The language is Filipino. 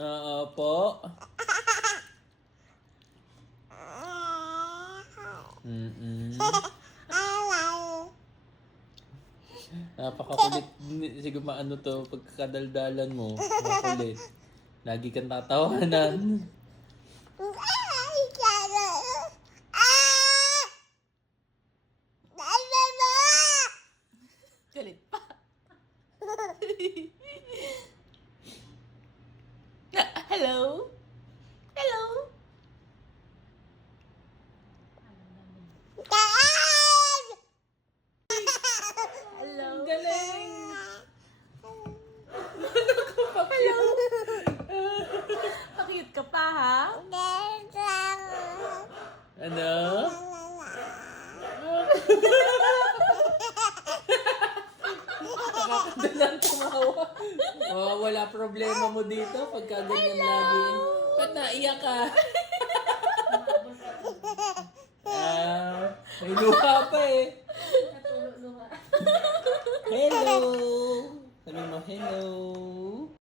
Opo. Napakakulit. Siguro maano to, pagkakadaldalan mo. Makulit. Lagi kang tatawanan. Galit pa. Hello? Hello? Hello? Galing! Hello? Pakiyot ka pa, ha? Ano? Nakakadalang tumawa. Wala problema mo dito pagka ganyan lagi. Ba't naiyak ka? May luha pa eh. Hello! Sabi mo, hello!